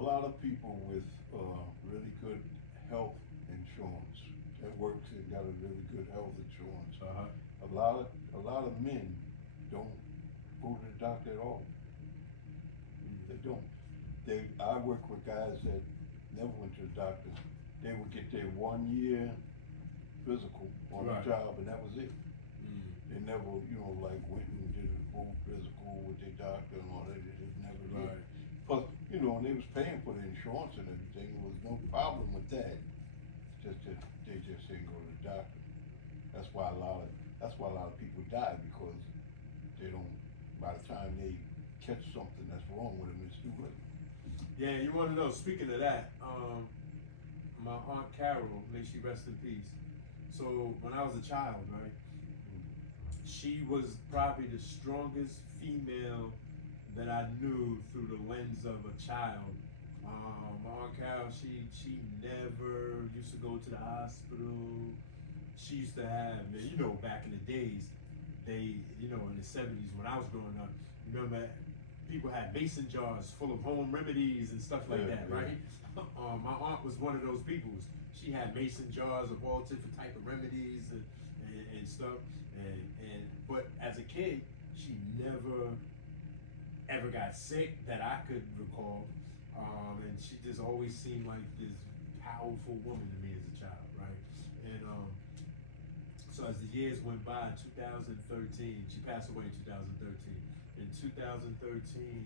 lot of people with really good health insurance that works and got a really good health insurance. A lot of men don't go to the doctor at all. They don't. I work with guys that never went to the doctor. They would get their 1 year physical on the job, and that was it. They never, like went and did a full physical with their doctor and all that. They just never did. Plus, and they was paying for the insurance and everything. There was no problem with that. Just that they just didn't go to the doctor. That's why a lot of people die, because they don't. By the time they catch something that's wrong with them, it's too late. Yeah, you want to know? Speaking of that, my Aunt Carol, may she rest in peace. So when I was a child, right, she was probably the strongest female that I knew through the lens of a child. My Aunt Carol, she never used to go to the hospital. She used to have, back in the days, in the 70s when I was growing up, remember people had mason jars full of home remedies and stuff like that, right? My aunt was one of those people. She had mason jars of all different type of remedies and stuff. But as a kid, she never ever got sick that I could recall. And she just always seemed like this powerful woman to me as a child, right? And so as the years went by, in 2013, she passed away in 2013. In 2013,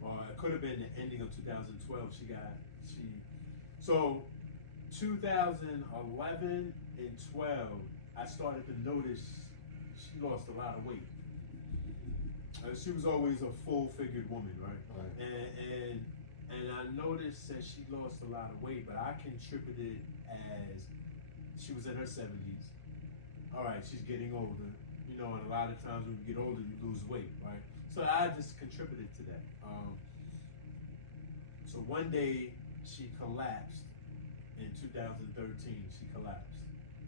or it could have been the ending of 2012, so 2011 and 12, I started to notice she lost a lot of weight. She was always a full-figured woman, right? And I noticed that she lost a lot of weight, but I contributed as she was in her 70s. All right, she's getting older, and a lot of times when you get older, you lose weight, right? So I just contributed to that. So one day she collapsed in 2013. She collapsed,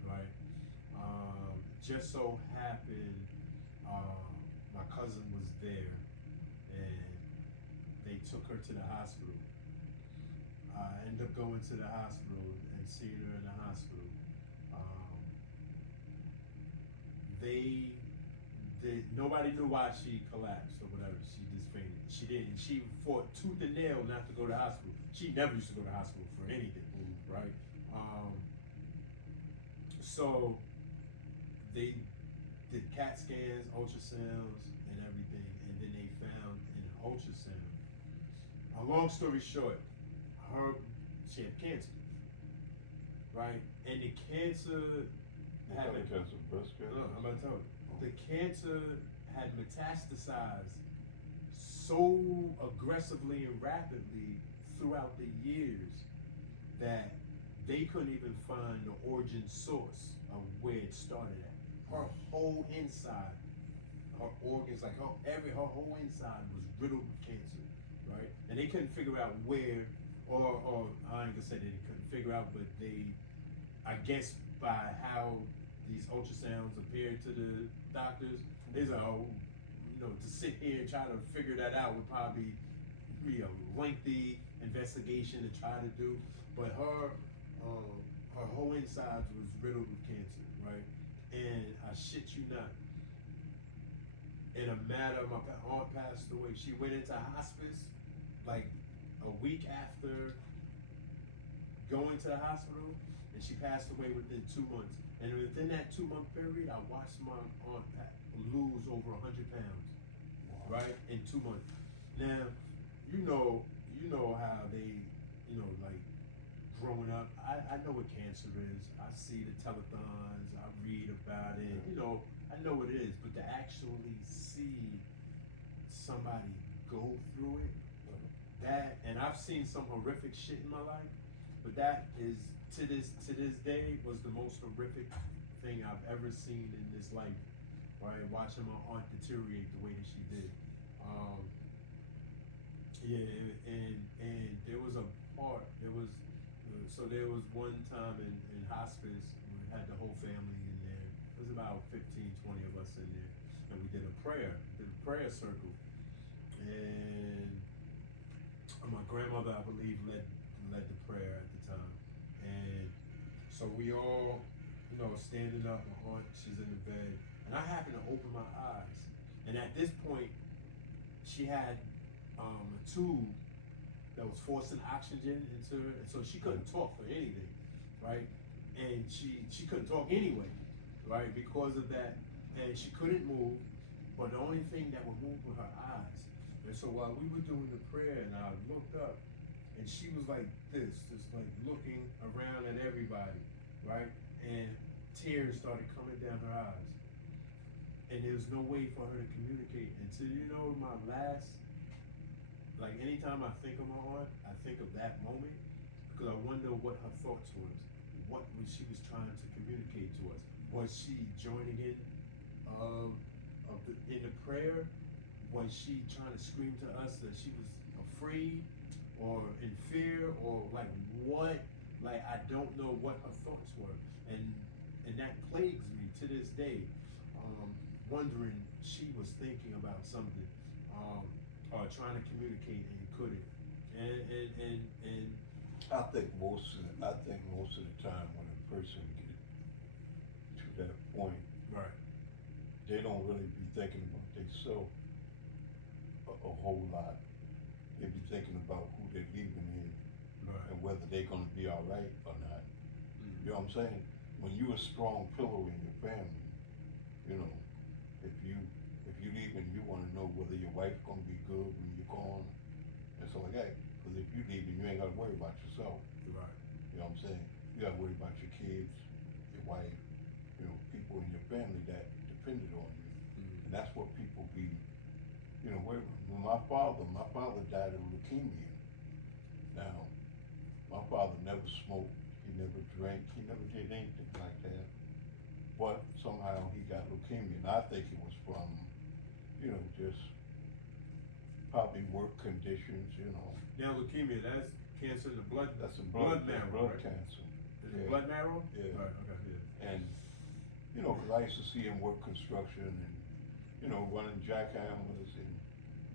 right? Just so happened, my cousin was there, and they took her to the hospital. I ended up going to the hospital and seeing her in the hospital. Nobody knew why she collapsed or whatever. She just fainted. She didn't. She fought tooth and nail not to go to the hospital. She never used to go to the hospital for anything, right? So they did CAT scans, ultrasounds, and everything, and then they found in an ultrasound. A long story short, she had cancer, right? And the cancer had breast cancer. No, I'm gonna tell you. The cancer had metastasized so aggressively and rapidly throughout the years that they couldn't even find the origin source of where it started at. Her whole inside, her organs, like her whole inside was riddled with cancer, right? And they couldn't figure out where, or I ain't gonna say they couldn't figure out, but they, I guess by how these ultrasounds appeared to the doctors, they said, to sit here and try to figure that out would probably be a lengthy investigation to try to do. But her whole insides was riddled with cancer, right? And I shit you not, in a matter, my aunt passed away. She went into hospice like a week after going to the hospital, and she passed away within 2 months. And within that 2-month period, I watched my aunt lose over 100 pounds, right, in 2 months. Now, you know how they, like growing up, I know what cancer is. I see the telethons, I read about it, I know what it is. But to actually see somebody go through it, and I've seen some horrific shit in my life, but that is, to this day, was the most horrific thing I've ever seen in this life, right? Watching my aunt deteriorate the way that she did. And there was a part, there was one time in hospice, we had the whole family in there. There was about 15, 20 of us in there, and we did a prayer circle. And my grandmother, I believe, led the prayer at the time, and so we all, standing up. My aunt, she's in the bed, and I happened to open my eyes, and at this point, she had a tube that was forcing oxygen into her, and so she couldn't talk for anything, right? And she couldn't talk anyway, right? Because of that, and she couldn't move, but the only thing that would move were her eyes. And so while we were doing the prayer, and I looked up, and she was like this, just like looking around at everybody, right? And tears started coming down her eyes. And there was no way for her to communicate until, my last, like anytime I think of my aunt, I think of that moment, because I wonder what her thoughts was. What was she was trying to communicate to us? Was she joining in in the prayer? Was she trying to scream to us that she was afraid or in fear, or like what? Like, I don't know what her thoughts were, and that plagues me to this day, wondering she was thinking about something, or trying to communicate and couldn't, and I think most of the time when a person gets to that point, right, they don't really be thinking about themselves a whole lot. They be thinking about who they're leaving in, right, and whether they're gonna be all right or not. mm-hmm. You know what I'm saying? When you're a strong pillar in your family, if you leaving, you wanna know whether your wife's gonna be good when you're gone, and so like that. Because if you leaving, you ain't gotta worry about yourself. Right. You know what I'm saying? You gotta worry about your kids, your wife, people in your family that depended on you. Mm-hmm. And that's what people be, worried about. My father died of leukemia. Now, my father never smoked, he never drank, he never did anything like that. But somehow he got leukemia, and I think it was from, just probably work conditions, Now leukemia, that's cancer in the blood. That's a blood marrow, blood right? cancer. Is it blood marrow? Yeah. Right. Okay. Yeah. And, because I used to see him work construction and, running jackhammers, and,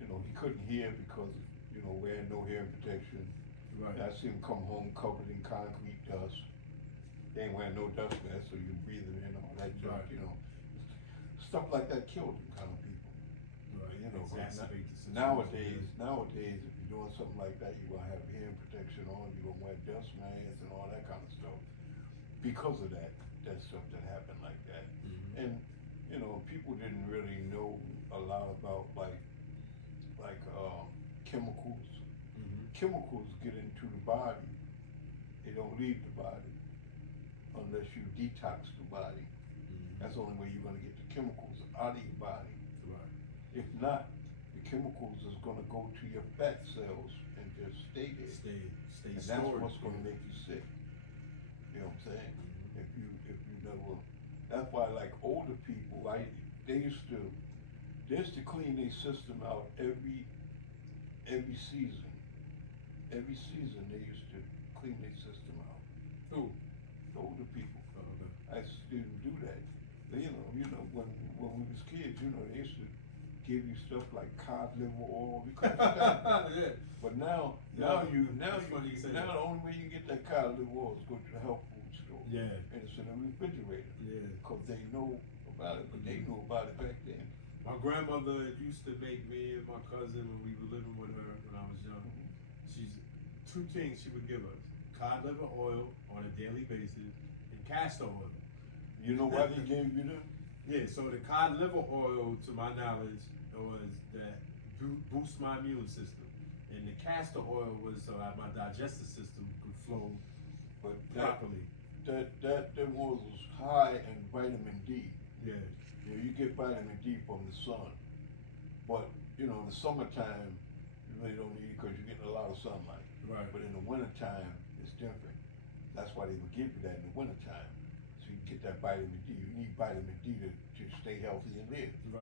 he couldn't hear because, wearing no hearing protection. Right. And I see him come home covered in concrete dust. They ain't wearing no dust mask, so you breathe it in, all that junk, Right. Stuff like that killed them kind of people. Right. Exacerbate the situation. Nowadays, if you're doing something like that, you're gonna have hearing protection on, you're gonna wear dust masks and all that kind of stuff. Because of that stuff that happened like that. Mm-hmm. And, people didn't really know a lot about chemicals. Mm-hmm. Chemicals get into the body. They don't leave the body unless you detox the body. Mm-hmm. That's the only way you're gonna get the chemicals out of your body. Right. If not, the chemicals is gonna go to your fat cells and just stay there. Stay And stored. that's what's gonna make you sick. You know what I'm saying? Mm-hmm. If you never, that's why like older people, they used to clean their system out every season. Every season they used to clean their system out. Who? The older people. Oh, okay. I didn't do that. They, when we was kids, they used to give you stuff like cod liver oil because of that. Yeah. But now the only way you get that cod liver oil is go to the health food store. Yeah. And it's in the refrigerator. Yeah. Because they know about it, but they knew about it back then. My grandmother used to make me and my cousin, when we were living with her when I was young, she's two things she would give us: cod liver oil on a daily basis and castor oil. You know why they gave you that? Yeah, so the cod liver oil, to my knowledge, was that boosts my immune system, and the castor oil was so that my digestive system could flow properly. That oil was high in vitamin D. Yeah. You get vitamin D from the sun, but in the summertime you really don't need it because you're getting a lot of sunlight. Right. But in the wintertime it's different. That's why they would give you that in the wintertime, so you get that vitamin D. You need vitamin D to stay healthy and live. Right.